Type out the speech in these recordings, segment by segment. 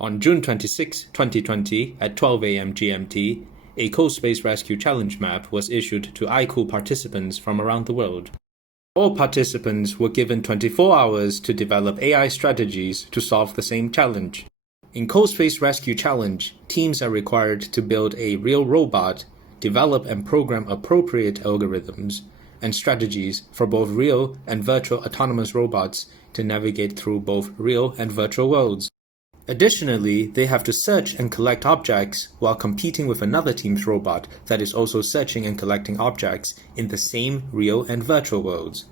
On June 26, 2020, at 12 a.m. GMT, a CoSpace Rescue Challenge map was issued to iCooL participants from around the world. All participants were given 24 hours to develop AI strategies to solve the same challenge. In CoSpace Rescue Challenge, teams are required to build a real robot, develop and program appropriate algorithms and strategies for both real and virtual autonomous robots to navigate through both real and virtual worlds. Additionally, they have to search and collect objects while competing with another team's robot that is also searching and collecting objects in the same real and virtual worlds.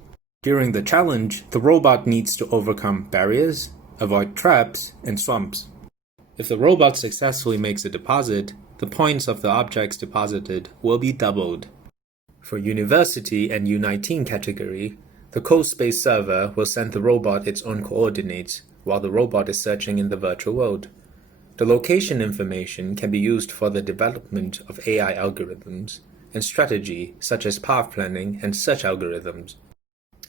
During the challenge, the robot needs to overcome barriers, avoid traps, and swamps. If the robot successfully makes a deposit, the points of the objects deposited will be doubled. For University and U19 category, the CoSpace server will send the robot its own coordinates while the robot is searching in the virtual world. The location information can be used for the development of AI algorithms and strategy such as path planning and search algorithms.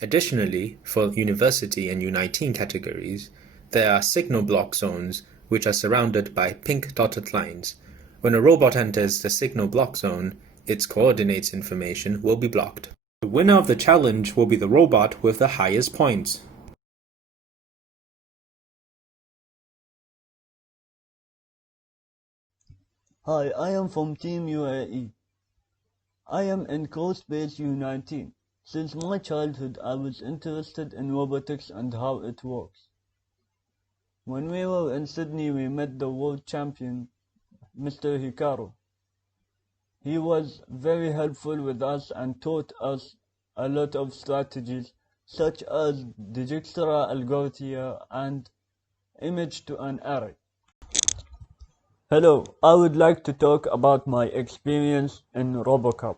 Additionally, for University and U19 categories, there are signal block zones which are surrounded by pink dotted lines. When a robot enters the signal block zone, its coordinates information will be blocked. The winner of the challenge will be the robot with the highest points. Hi, I am from Team UAE. I am in CoSpace U19. Since my childhood, I was interested in robotics and how it works. When we were in Sydney, we met the world champion, Mr. Hikaru. He was very helpful with us and taught us a lot of strategies, such as Dijkstra algorithm and image to an array. Hello, I would like to talk about my experience in RoboCup.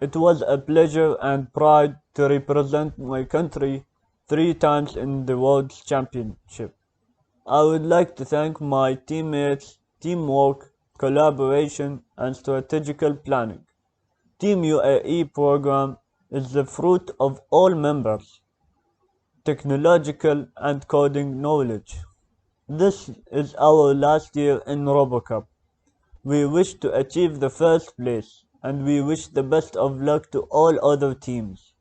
It was a pleasure and pride to represent my country 3 times in the World Championship. I would like to thank my teammates, teamwork, collaboration, and strategical planning. Team UAE program is the fruit of all members, technological and coding knowledge. This is our last year in RoboCup. We wish to achieve the first place, and we wish the best of luck to all other teams.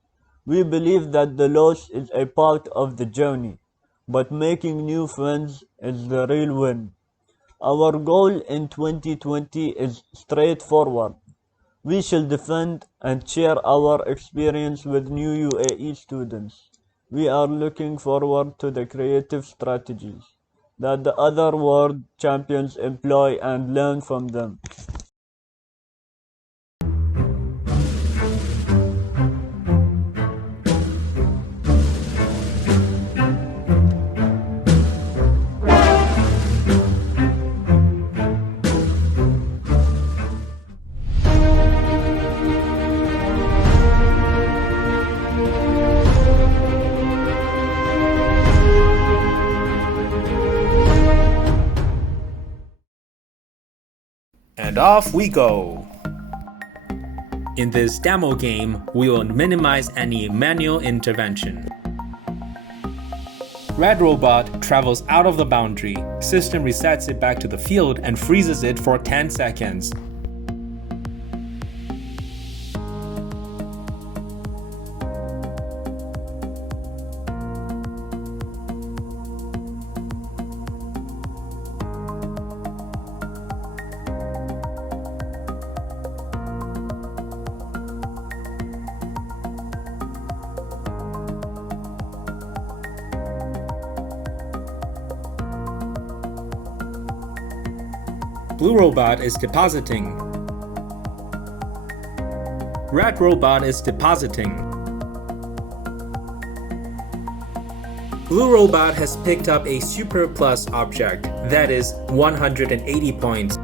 We believe that the loss is a part of the journey, but making new friends is the real win. Our goal in 2020 is straightforward. We shall defend and share our experience with new UAE students. We are looking forward to the creative strategies that the other world champions employ and learn from them. And off we go! In this demo game, we will minimize any manual intervention. Red robot travels out of the boundary, system resets it back to the field and freezes it for 10 seconds. Blue robot is depositing. Red robot is depositing. Blue robot has picked up a Super Plus object, that is 180 points.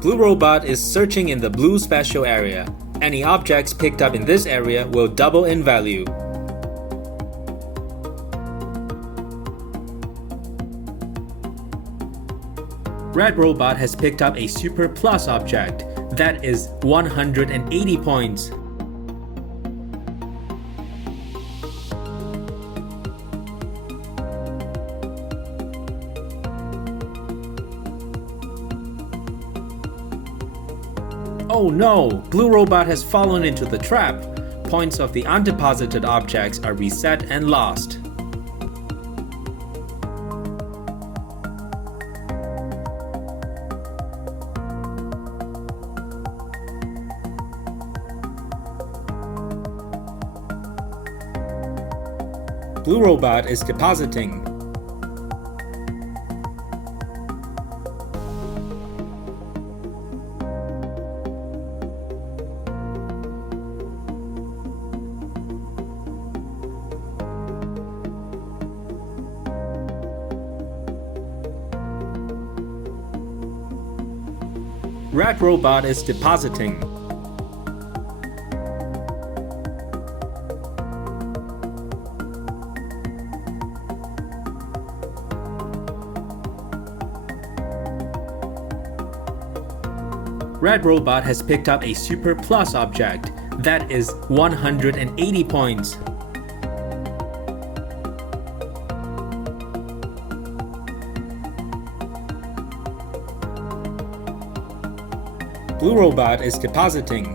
Blue robot is searching in the blue special area. Any objects picked up in this area will double in value. Red robot has picked up a Super Plus object, that is 180 points. Oh no! Blue Robot has fallen into the trap. Points of the undeposited objects are reset and lost. Blue Robot is depositing. Red Robot is depositing. Red Robot has picked up a Super Plus object. That is 180 points. Blue Robot is depositing.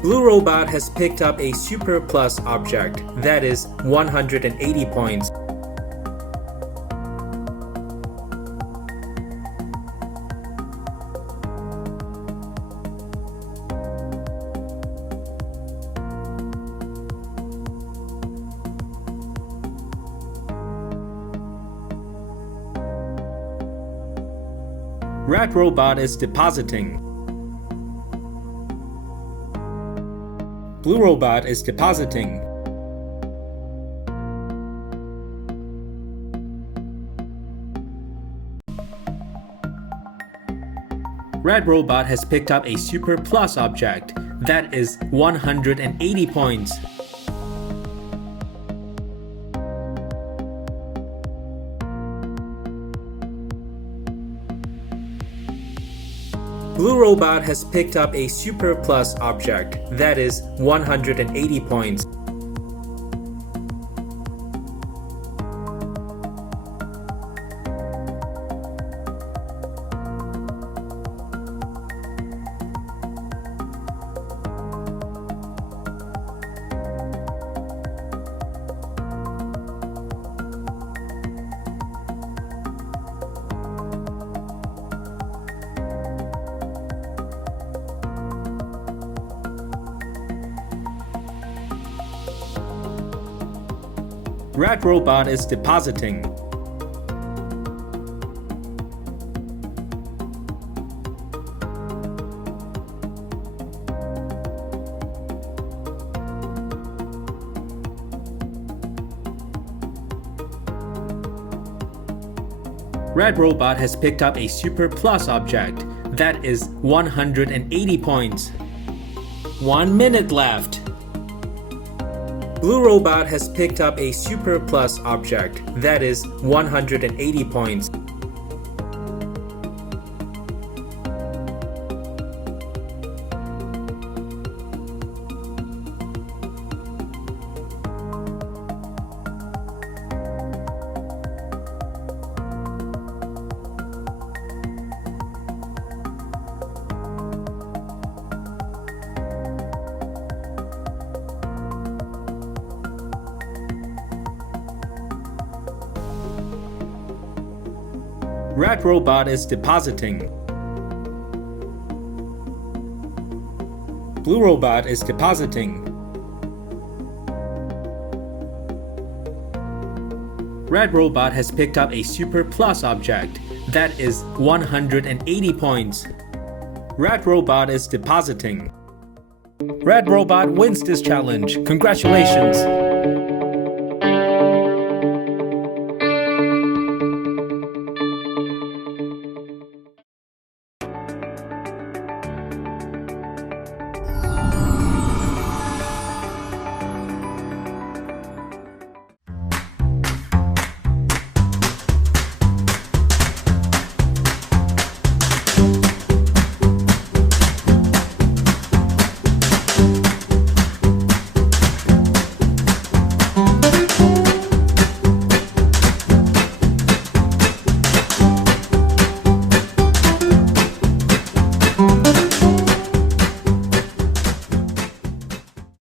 Blue Robot has picked up a Super Plus object, that is 180 points. Red Robot is depositing. Blue Robot is depositing. Red Robot has picked up a Super Plus object. That is 180 points. Blue Robot has picked up a Super Plus object. That is 180 points. Red Robot is depositing. Red Robot has picked up a Super Plus object. That is 180 points. 1 minute left. Blue Robot has picked up a Super Plus object. That is 180 points. Red Robot is depositing. Blue Robot is depositing. Red Robot has picked up a Super Plus object. That is 180 points. Red Robot is depositing. Red Robot wins this challenge. Congratulations!